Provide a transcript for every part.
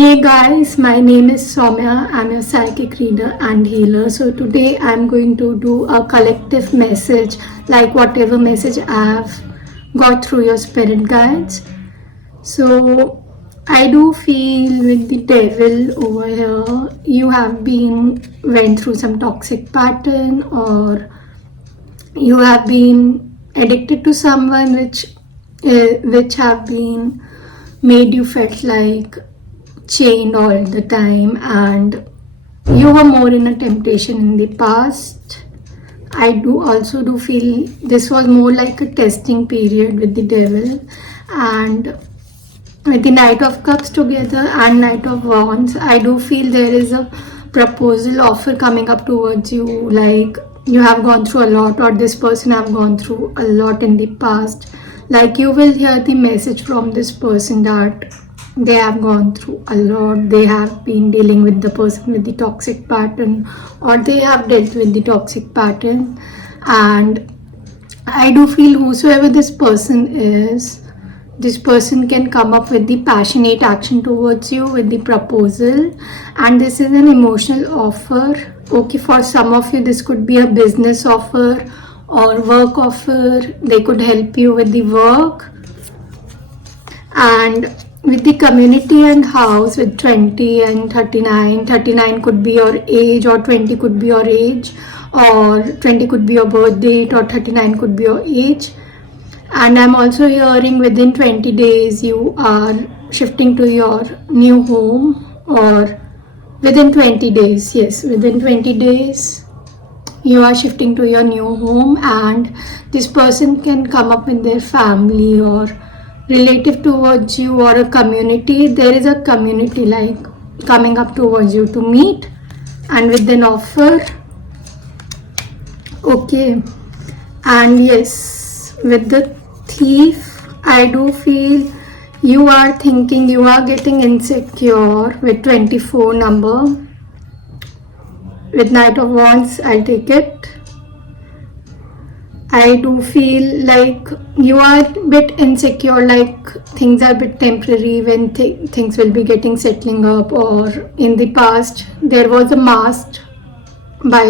Hey guys, my name is Soumya. I'm a psychic reader and healer. So today I'm going to do a collective message, like whatever message I've got through your spirit guides. So I do feel with the devil over here, you have been went through some toxic pattern, or you have been addicted to someone which have been made you felt like chained all the time, and you were more in a temptation in the past. I do also do feel this was more like a testing period with the devil, and with the Knight of Cups together and Knight of Wands, I do feel there is a proposal offer coming up towards you, like you have gone through a lot, or this person have gone through a lot in the past. Like you will hear the message from this person that they have gone through a lot, they have been dealing with the person with the toxic pattern, or they have dealt with the toxic pattern. And I do feel whosoever this person is, this person can come up with the passionate action towards you with the proposal, and this is an emotional offer. Okay, for some of you this could be a business offer or work offer. They could help you with the work. And with the community and house, with 20 and 39, 39 could be your age, or 20 could be your age, or 20 could be your birth date, or 39 could be your age. And I'm also hearing within 20 days you are shifting to your new home, or within 20 days, yes, within 20 days you are shifting to your new home, and this person can come up with their family or relative towards you, or a community. There is a community like coming up towards you to meet and with an offer. Okay, and yes, with the thief, I do feel you are thinking, you are getting insecure with 24 number. With Knight of Wands, I'll take it. I do feel like you are a bit insecure, like things are a bit temporary, when things will be getting settling up, or in the past there was a mask by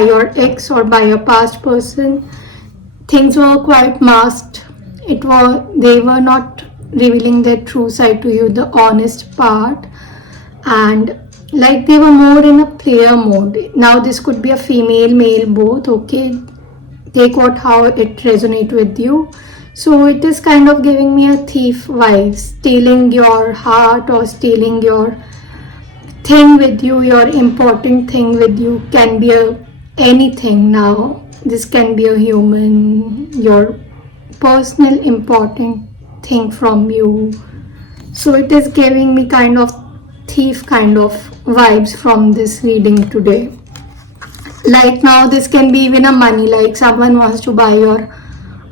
your ex or by your past person. Things were quite masked. They were not revealing their true side to you, the honest part, and like they were more in a player mode. Now this could be a female, male, both. Okay, take what how it resonate with you. So it is kind of giving me a thief vibe, stealing your heart or stealing your thing with you, your important thing with you. Can be anything now. This can be a human, your personal important thing from you. So it is giving me kind of thief kind of vibes from this reading today. Like now this can be even a money, like someone wants to buy your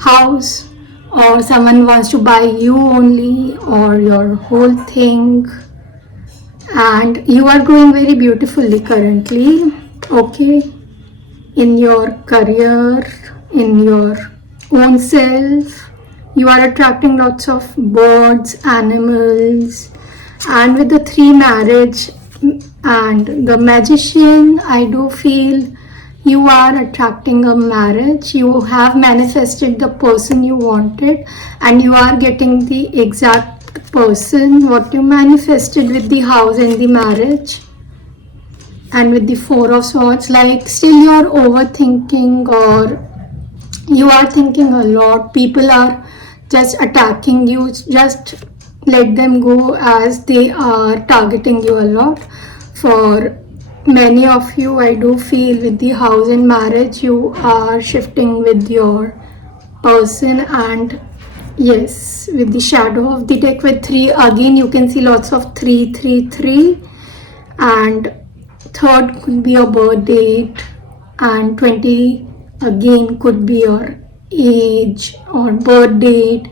house, or someone wants to buy you only, or your whole thing, and you are growing very beautifully currently. Okay, in your career, in your own self, you are attracting lots of birds, animals. And with the 3 marriage and the magician, I do feel you are attracting a marriage. You have manifested the person you wanted, and you are getting the exact person what you manifested with the house and the marriage. And with the 4 of Swords, like still you are overthinking, or you are thinking a lot. People are just attacking you. Just let them go, as they are targeting you a lot. For many of you, I do feel with the house and marriage, you are shifting with your person. And yes, with the shadow of the deck with 3, again you can see lots of 3, 3, 3. And third could be your birth date, and 20 again could be your age or birth date.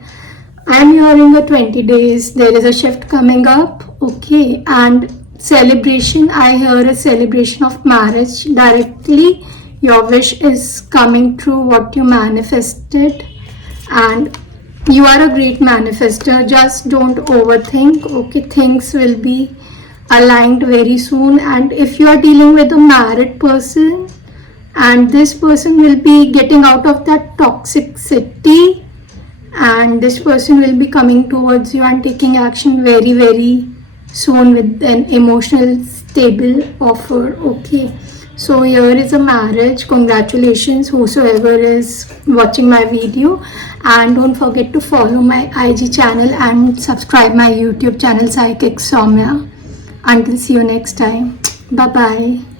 I'm hearing a 20 days, there is a shift coming up. Okay, and celebration, I hear a celebration of marriage directly. Your wish is coming true, what you manifested. And You are a great manifester. Just don't overthink. Okay, things will be aligned very soon. And if you are dealing with a married person, and this person will be getting out of that toxicity, and this person will be coming towards you and taking action very, very soon with an emotional stable offer. Okay, so here is a marriage. Congratulations, whosoever is watching my video, and don't forget to follow my IG channel and subscribe my YouTube channel Psychic Soumya. Until see you next time. Bye bye.